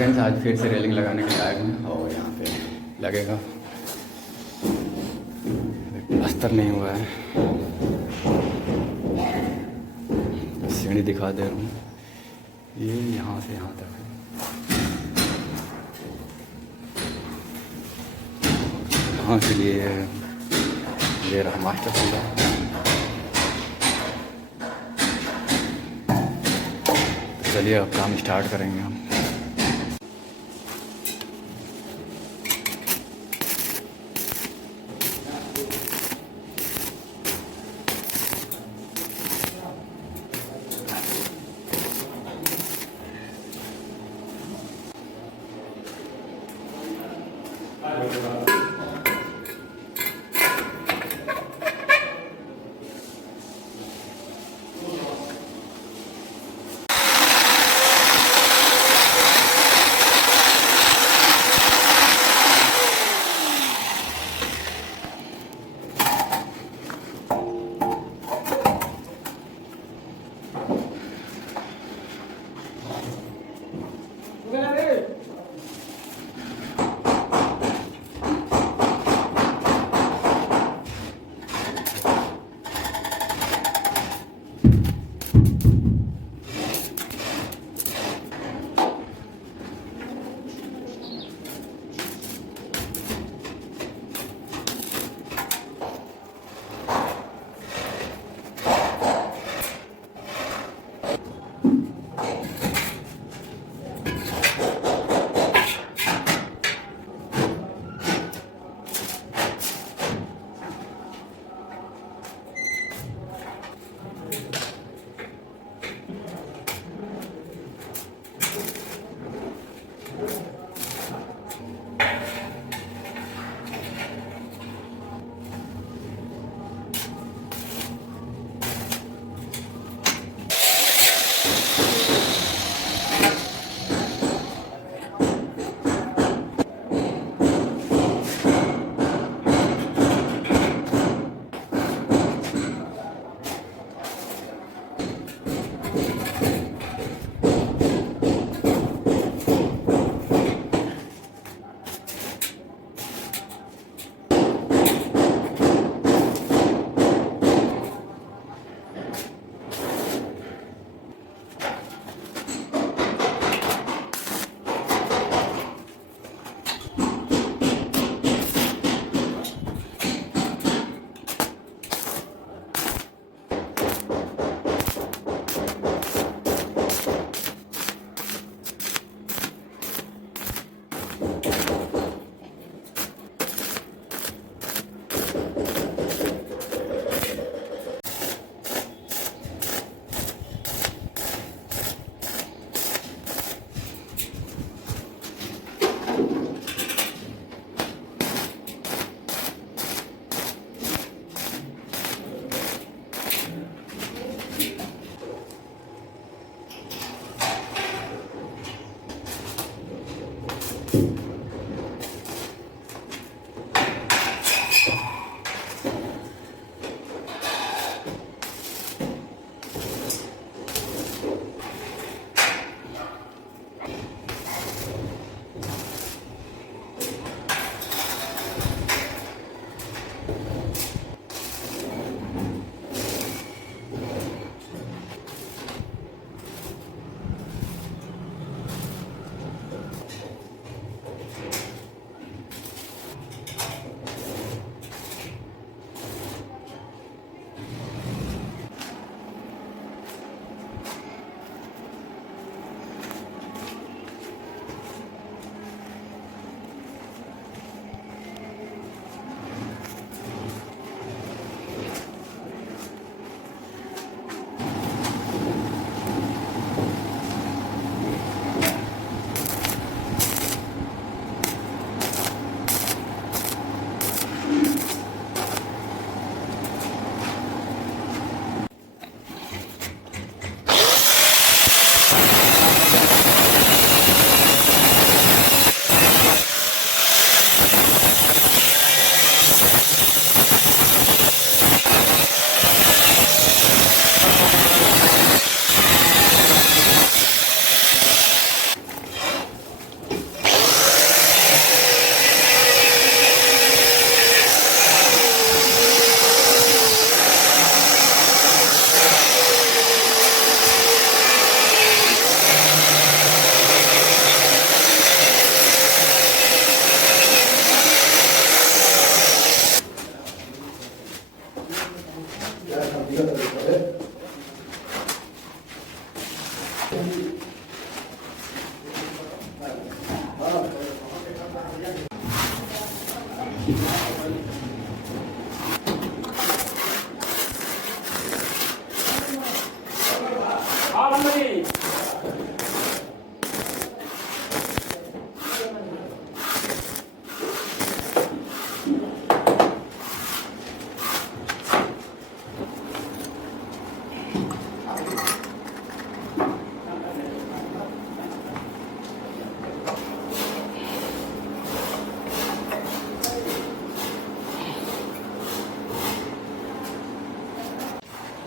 Friends आज फिर से railing लगाने के लिए आए हैं और यहाँ पे लगेगा, प्लास्टर नहीं हुआ है। सीढ़ी दिखा दे रहा हूँ, ये यहाँ से यहाँ तक है। यहाँ के लिए ये रहा मास्टर पूरा। तो चलिए अब काम स्टार्ट करेंगे हम।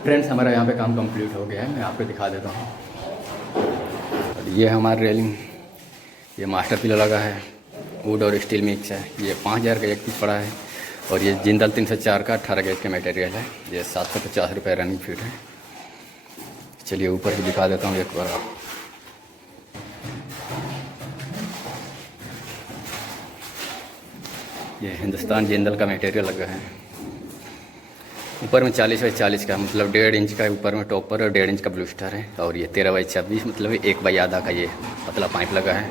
फ्रेंड्स, हमारा यहाँ पे काम कंप्लीट हो गया है। मैं आपको दिखा देता हूँ। और ये हमारा रेलिंग, ये मास्टर पिलर लगा है, वुड और स्टील मिक्स है। ये 5000 का एक पीस पड़ा है। और ये जिंदल 304 का 18 गेज का मटेरियल है। ये 750 रुपये रनिंग फीट है। चलिए ऊपर भी दिखा देता हूँ एक बार। ये हिंदुस्तान जिंदल का मटेरियल लगा है। ऊपर में 40x40 का, मतलब 1.5 इंच का ऊपर में टॉपर और 1.5 इंच का ब्लूस्टर है। और ये 13x26, मतलब 1/आधा का ये पतला पाइप लगा है।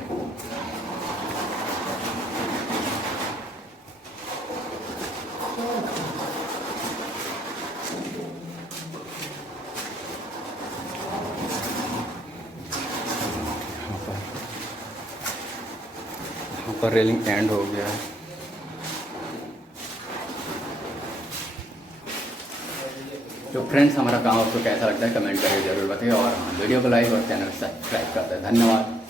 यहाँ पर रेलिंग एंड हो गया है। तो फ्रेंड्स, हमारा काम आपको कैसा लगता है कमेंट करके ज़रूर बताइए। और वीडियो को लाइक और चैनल सब्सक्राइब करते हैं। धन्यवाद।